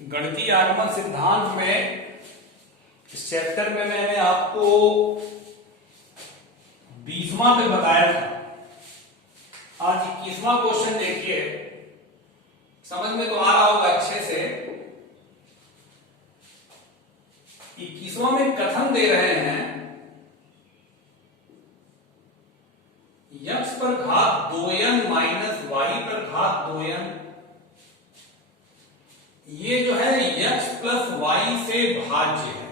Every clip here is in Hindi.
गणितीय आगमन सिद्धांत में इस चैप्टर में मैंने आपको 20वां पे बताया था। आज 21वां क्वेश्चन देखिए, समझ में तो आ रहा होगा अच्छे से। 21वां में कथन दे रहे हैं x पर घात 2n माइनस y पर घात 2n, ये जो है x प्लस y से भाज्य है,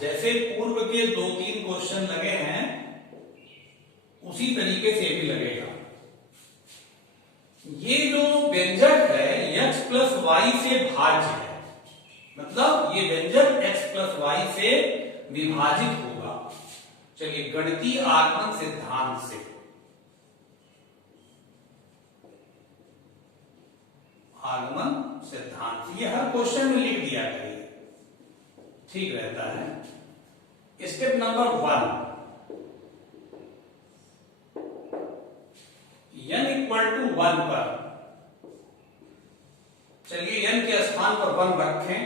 जैसे पूर्व के 2-3 क्वेश्चन लगे हैं उसी तरीके से भी लगेगा। ये जो व्यंजक है x प्लस y से भाज्य है, मतलब ये व्यंजक x प्लस y से विभाजित होगा। चलिए गणितीय आगमन सिद्धांत से ये हर क्वेश्चन में लिख दिया करिए, ठीक रहता है। Step number 1, n equal to 1 पर, चलिए n के स्थान पर 1 रखें,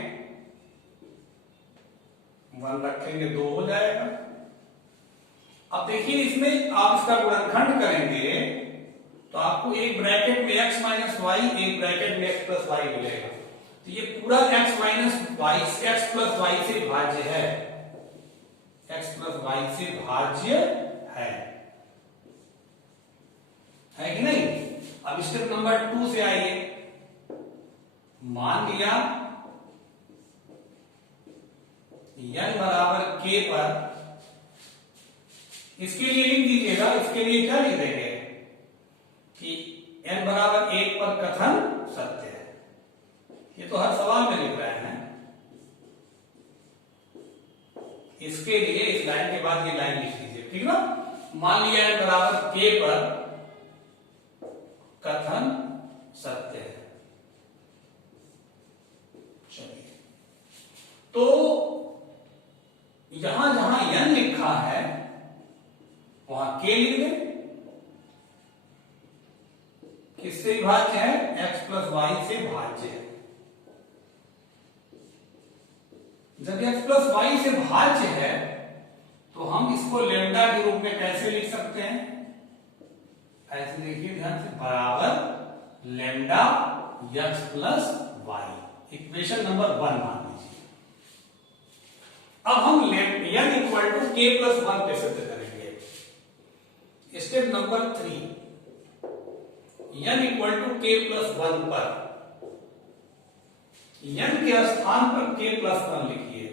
1 रखेंगे 2 हो जाएगा। अब देखिए इसमें आप इसका गुणनखंड करेंगे तो आपको एक ब्रैकेट में x माइनस वाई, एक ब्रैकेट में x प्लस वाई मिलेगा। तो ये पूरा x minus y, x plus y से भाज्य है, x प्लस वाई से भाज्य है कि नहीं। अब स्टेप नंबर 2 से आइए। मान लिया n बराबर k पर, इसके लिए लिख दीजिएगा, इसके लिए क्या लिख देंगे कि n बराबर 1 पर कथन सत्य है। ये तो हर सवाल में लिख रहे हैं। इसके लिए इस लाइन के बाद ये लाइन लिख दीजिए, ठीक ना। मान लिया n बराबर k पर कथन सत्य है। चलिए तो यहां जहां n लिखा है वहां k लिख दें। किससे भाज्य है? x प्लस वाई से भाज्य है। जब x प्लस वाई से भाज्य है तो हम इसको लेमडा के रूप में कैसे लिख सकते हैं? ऐसे देखिए ध्यान से, बराबर lambda x plus y, equation number 1 मान लीजिए। अब हम n equal to k plus 1 पे सिद्ध करेंगे। Step number 3, n equal to k plus 1 पर n के स्थान पर k प्लस 1 लिखिए,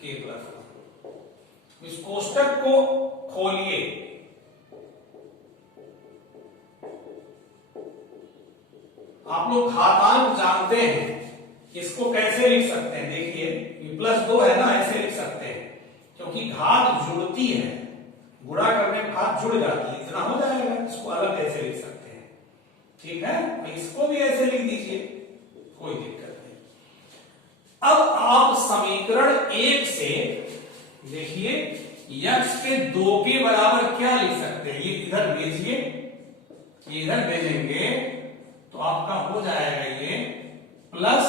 k प्लस 1। इस कोष्टक को खोलिए, आप लोग घातांक जानते हैं, इसको कैसे लिख सकते हैं? देखिए ये प्लस 2 है ना, ऐसे लिख सकते हैं क्योंकि घात जुड़ती है, गुणा करने में घात जुड़ जाती है, इतना हो जाएगा। इसको अलग ऐसे लिख सकते हैं, ठीक है। इसको भी ऐसे लिख दीजिए, कोई दिक्कत नहीं। अब आप समीकरण 1 से देखिए x के 2 के बराबर क्या लिख सकते हैं? ये इधर भेजिए, ये इधर भेजेंगे तो आपका हो जाएगा ये प्लस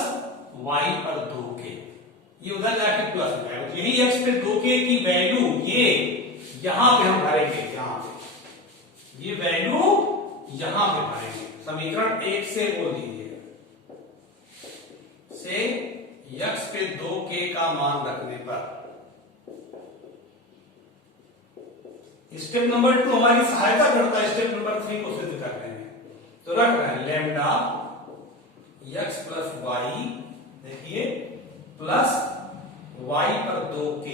y पर 2k, ये उधर जाके प्लस हो जाएगा। यही x पे 2k की वैल्यू ये यहां पे हम भरेंगे, यहां पे ये वैल्यू यहां पे भरेंगे। समीकरण 1 से बोल दीजिए, से x पे 2k का मान रखने पर स्टेप नंबर 2 हमारी सहायता करता है स्टेप नंबर 3 को सिद्ध करने में। तो रख रहे हैं लेमडा x प्लस वाई, देखिए प्लस y पर 2k,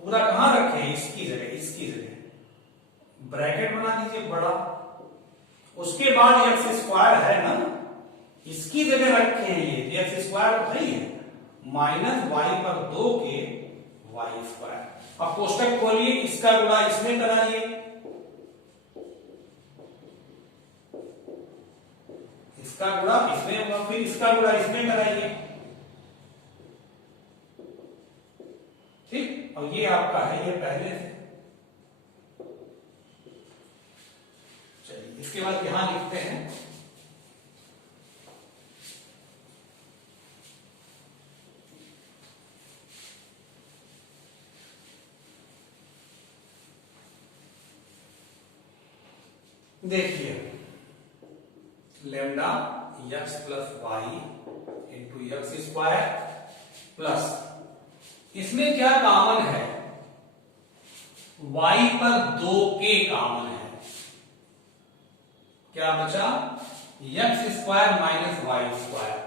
पूरा कहां रखे? इसकी जगह ब्रैकेट बना दीजिए बड़ा, उसके बाद x स्क्वायर है ना, इसकी जगह रखे हैं, ये x स्क्वायर तो है माइनस y पर 2k y स्क्वायर। अब कोष्टक खोलिए, इसका गुणा इसमें कराइए, इसका गुणा इसमें होगा, फिर इसका गुणा इसमें कराइए, ठीक। और ये आपका है ये पहले से। इसके बाद यहां लिखते हैं देखिए lambda x plus y into x square plus इसमें क्या कॉमन है, y पर 2k कॉमन है, क्या बचा x square minus y square.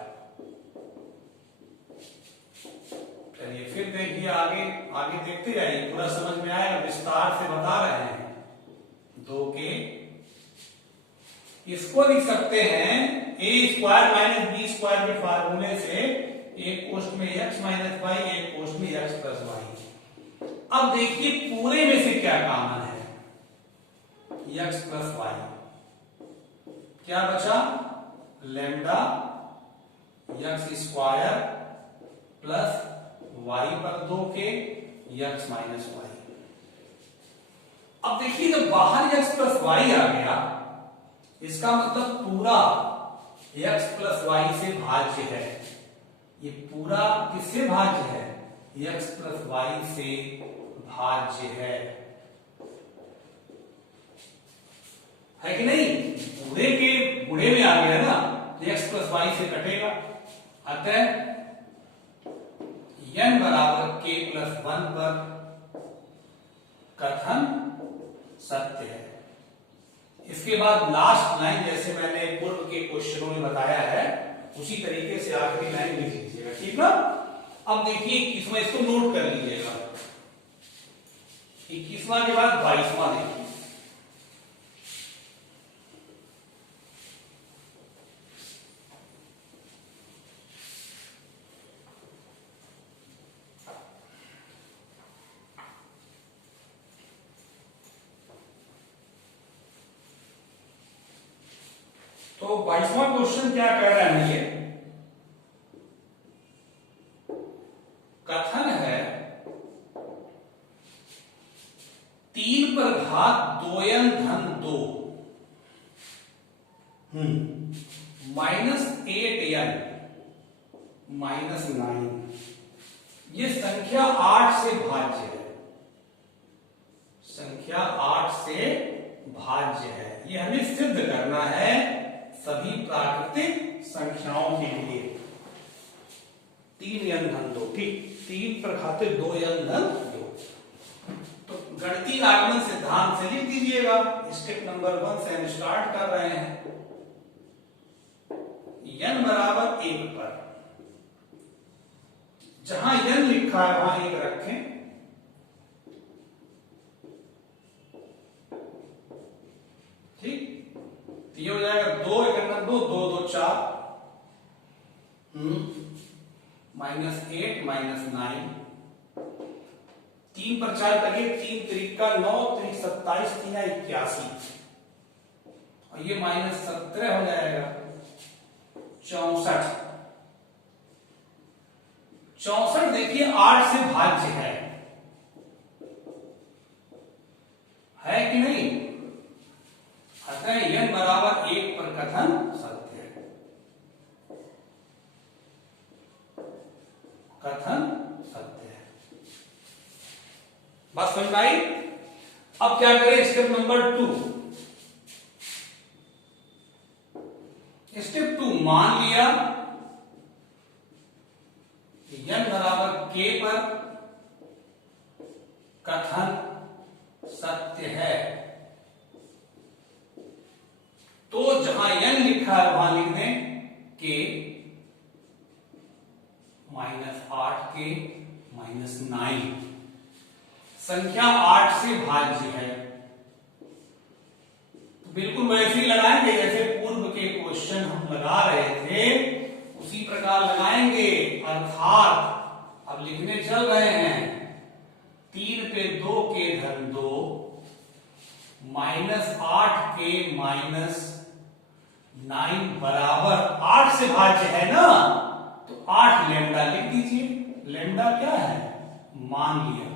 चलिए फिर देखिए आगे आगे देखते जाइए, पूरा समझ में आएगा, विस्तार से बता रहे हैं। 2k इसको लिख सकते हैं ए स्क्वायर माइनस बी स्क्वायर के फार्मूले से, एक कोष्ठ में x माइनस वाई, एक कोष्ठ में x प्लस वाई। अब देखिए पूरे में से क्या कॉमन है, x प्लस वाई, क्या बचा lambda x square plus y पर 2k x माइनस वाई। अब देखिए जब बाहर x प्लस वाई आ गया, इसका मतलब पूरा x प्लस वाई से भाज्य है, ये पूरा किससे भाज्य है, x प्लस वाई से भाज्य है कि नहीं। पूरे के बूढ़े में आ गया ना, तो x प्लस वाई से कटेगा, अतः n बराबर k प्लस 1 पर कथन सत्य है। इसके बाद लास्ट लाइन जैसे मैंने पूर्व के क्वेश्चनों में बताया है, उसी तरीके से आखिरी लाइन लिख लीजिएगा, ठीक ना। अब देखिए 21वां, इसको नोट कर लीजिएगा। 21वां के बाद 22वां देखिए, तो 22वां क्वेश्चन क्या कह रहा है, ये कथन है 3 पर घात 2n धन 2 माइनस 8n माइनस 9, ये संख्या 8 से भाज्य है, संख्या 8 से भाज्य है। ये हमें सिद्ध करना है सभी प्राकृतिक संख्याओं के लिए। 3n धन 2, ठीक, 3 पर घाते 2n धन 2। तो गणितीय आगमन सिद्धांत से लिख दीजिएगा। स्टेप नंबर 1 से हम स्टार्ट कर रहे हैं। n बराबर 1 पर जहां n लिखा है वहां 1 रखें, ठीक। ये हो जाएगा 2 1 2 2 2 4 माइनस 8 माइनस 9, 3 पर 4 लगे, 3 त्रिका 9, 3 27, 3 81, और ये माइनस 17 हो जाएगा 64। 64 देखिए 8 से भाज्य है कि नहीं। अतः n बराबर 1 पर कथन सत्य है, कथन सत्य है। बस समझ आई। अब क्या करें, स्टेप नंबर 2। स्टेप 2 मान लिया n बराबर k पर कथन सत्य है, तो जहां n लिखा है वहां लिख दें k माइनस 8k माइनस 9, संख्या 8 से भाज्य है। तो बिल्कुल वैसे ही लगाएंगे जैसे पूर्व के क्वेश्चन हम लगा रहे थे, उसी प्रकार लगाएंगे। अर्थात अब लिखने चल रहे हैं 3 पे 2k धन 2 माइनस 8k माइनस 9 बराबर 8 से भाज्य है ना, तो 8 लेमडा लिख दीजिए। लेमडा क्या है, मान लिया,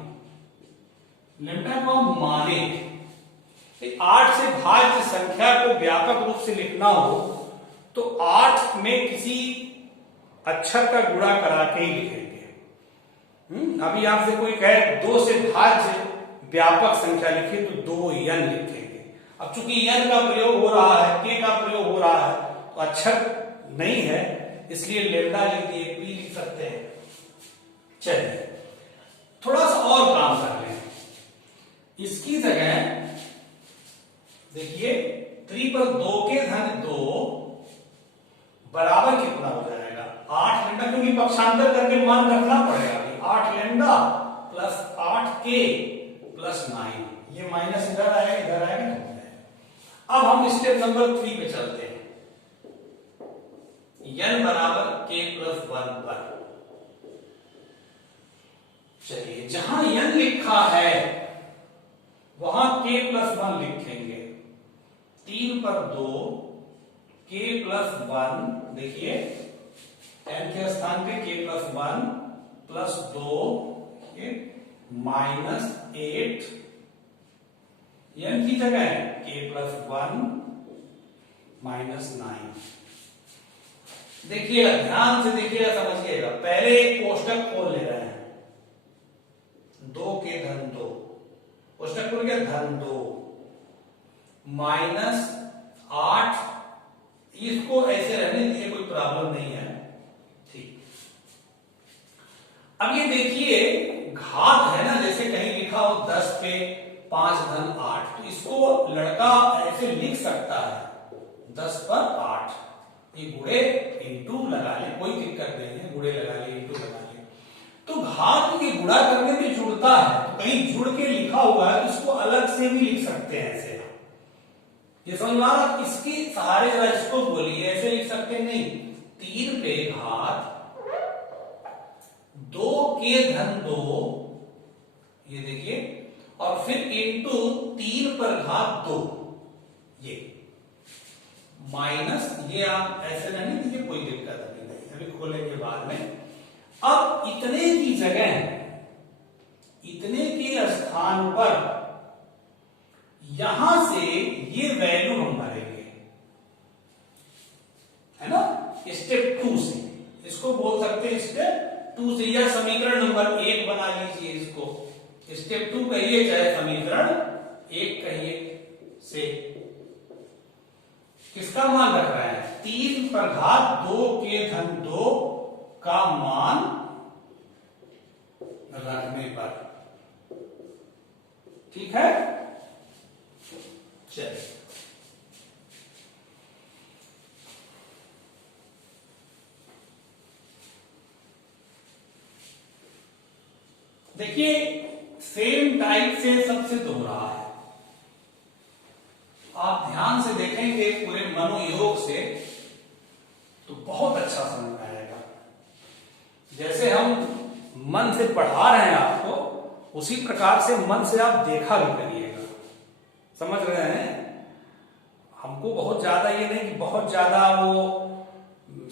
लेमडा को हम माने, 8 से भाज्य संख्या को व्यापक रूप से लिखना हो तो 8 में किसी अक्षर का गुणा करा के ही लिखेंगे। अभी आपसे कोई कहे 2 से भाज्य व्यापक संख्या लिखे तो 2 n लिखेंगे। अब चूंकि n का प्रयोग हो रहा है, k का प्रयोग हो रहा है, तो अक्षर नहीं है, इसलिए लेमडा लिख दिए, p लिख सकते हैं। चलिए थोड़ा सा और काम कर लें। इसकी जगह देखिए 3 पर 2 के धन 2 बराबर कितना हो जाएगा? 8 लेमडा, क्योंकि पक्षांतर करके मान रखना पड़ेगा। 8 लेमडा प्लस 8k प्लस 9, ये माइनस इधर आएगा, इधर आएगा, तो हो जाएगा। अब हम स्टेप नंबर 3 पे चलते हैं। n बराबर k प्लस 1 पर चलिए, जहां n लिखा है वहां k प्लस 1 लिखेंगे। 3 पर 2 k प्लस 1, देखिए n के स्थान पे k plus 1 plus 2 minus 8, n की जगह k प्लस 1 माइनस 9। देखिएगा, ध्यान से देखिएगा, समझिएगा। पहले एक कोष्टक खोल ले रहे हैं, 2 के धन 2, कोष्टक खोल गया, धन 2 माइनस 8, इसको ऐसे रहने दीजिए, कोई प्रॉब्लम नहीं है, ठीक। अब ये देखिए घात है ना, जैसे कहीं लिखा हो 10 पे 5 धन 8, तो इसको लड़का ऐसे लिख सकता है 10 पर 8, ये गुणे इंटू लगा ले, कोई दिक्कत नहीं है, गुणे लगा ले, इंटू लगा ले। तो घात के गुणा करने में जुड़ता है, तो कहीं जुड़ के लिखा हुआ है तो इसको अलग से भी लिख सकते हैं ऐसे। ये समझ में आ रहा? इसके सहारे जरा इसको बोलिए, ऐसे लिख सकते नहीं। 3 पे घात 2 के धन 2, ये देखिए, और फिर इंटू 3 पर घात 2, ये माइनस, ये आप ऐसे नहीं दीजिए, कोई दिक्कत अभी नहीं, अभी खोलेंगे बाद में। अब इतने की जगह, इतने के स्थान पर यहां से ये वैल्यू हम भरेंगे, है ना, स्टेप 2 से। इसको बोल सकते हैं स्टेप 2 से, या समीकरण नंबर 1 बना लीजिए इसको। स्टेप 2 कहिए चाहे समीकरण 1 कहिए से। किसका मान रख रहा है? 3 पर घात 2 के धन 2 का मान रखने पर, ठीक है। चलिए देखिए, सेम टाइप से सबसे दोहरा है। आप ध्यान से देखेंगे पूरे मनोयोग से तो बहुत अच्छा समझ में आएगा। जैसे हम मन से पढ़ा रहे हैं आपको, उसी प्रकार से मन से आप देखा भी करिएगा। समझ रहे हैं? हमको बहुत ज्यादा ये नहीं कि बहुत ज्यादा वो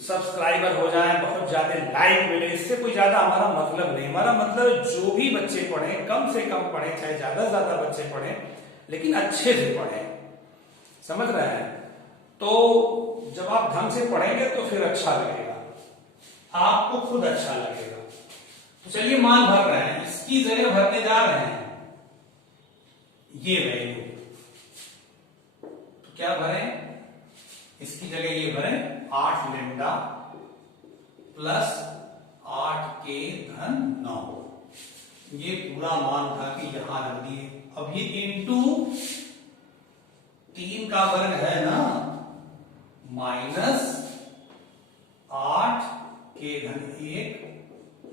सब्सक्राइबर हो जाए, बहुत ज्यादा लाइक मिले, इससे कोई ज्यादा हमारा मतलब नहीं। हमारा मतलब जो भी बच्चे पढ़ें, कम से कम पढ़ें, चाहे ज्यादा से ज्यादा बच्चे पढ़ें, लेकिन अच्छे से पढ़ें। समझ रहे हैं? तो जब आप ढंग से पढ़ेंगे तो फिर अच्छा लगेगा, आपको खुद अच्छा लगेगा। तो चलिए मान भर रहे हैं, इसकी जगह भरने जा रहे हैं ये वैल्यू। तो क्या भरें? इसकी जगह ये भरें 8 लेमडा प्लस 8 के धन 9। ये पूरा मान था कि यहां रख दिए। अब ये इंटू 3 का वर्ग है ना, माइनस 8 के धन 1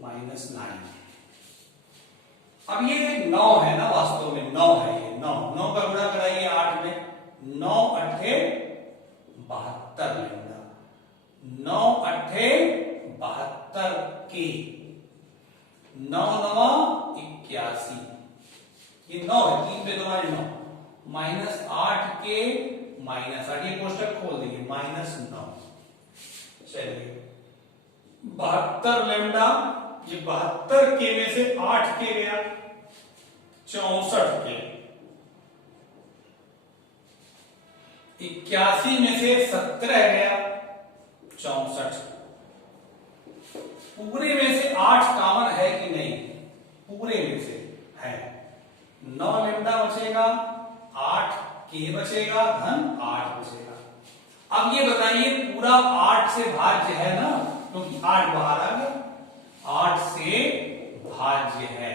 माइनस 9। अब ये 9 है ना, वास्तव में 9 है ये। 9 का गुणा कराइए 8 में, 9 अट्ठे 72 लेमडा, 9 अट्ठे 72 के, 9 नवा 81, ये 9 है, 3 पे 2 9, माइनस 8 के माइनस 8, ये कोष्टक खोल देंगे, माइनस 9। चलिए 72 लेमडा, ये 72 के में से 8 के गया, 64 के, 81 में से 17 गया 64। पूरे में से 8 कॉमन है कि नहीं? पूरे में से है। 9 लैम्डा बचेगा, 8 के बचेगा, धन 8 बचेगा। अब ये बताइए पूरा 8 से भाज्य है ना, क्योंकि 8 बाहर आ गया, 8 से भाज्य है।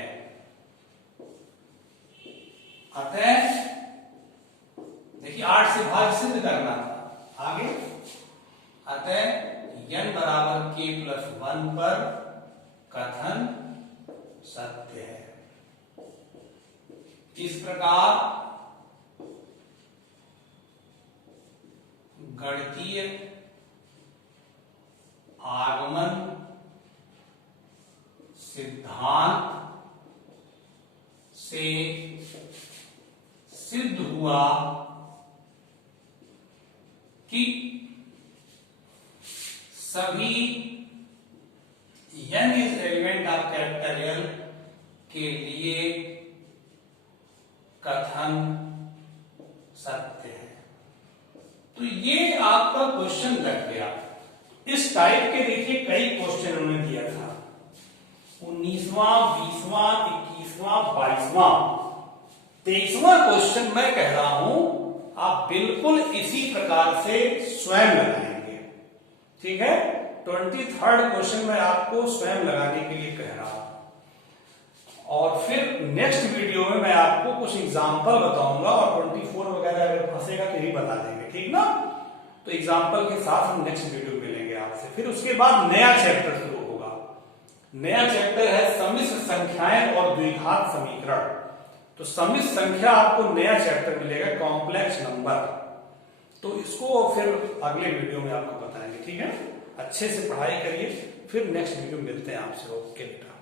अतः देखिए 8 से भाज्य सिद्ध करना था। आगे अतः n बराबर k प्लस 1 पर कथन सत्य है। इस प्रकार गणितीय आगमन सिद्धांत से सिद्ध हुआ कि सभी n is element of capital L के लिए कथन सत्य है। तो ये आपका क्वेश्चन लग गया। इस टाइप के देखिए कई क्वेश्चन उन्होंने दिया था, 19वां, 20वां, 21वां, 22वां, 23वां क्वेश्चन मैं कह रहा हूं आप बिल्कुल इसी प्रकार से स्वयं लगाएंगे। ठीक है, 23rd क्वेश्चन मैं आपको स्वयं लगाने के लिए कह रहा हूं, और फिर नेक्स्ट वीडियो में मैं आपको कुछ एग्जाम्पल बताऊंगा, और 24 वगैरह अगर फंसेगा तो ही बता देंगे, ठीक ना। तो एग्जाम्पल के साथ हम नेक्स्ट वीडियो मिलेंगे आपसे। फिर उसके बाद नया चैप्टर शुरू होगा। नया चैप्टर है सम्मिश्र संख्याएं और द्विघात समीकरण। तो सम्मिश्र संख्या आपको नया चैप्टर मिलेगा, कॉम्प्लेक्स नंबर। तो इसको फिर अगले वीडियो में आपको बताएंगे, ठीक है। अच्छे से पढ़ाई करिए, फिर नेक्स्ट वीडियो मिलते हैं आपसे। ओके बेटा।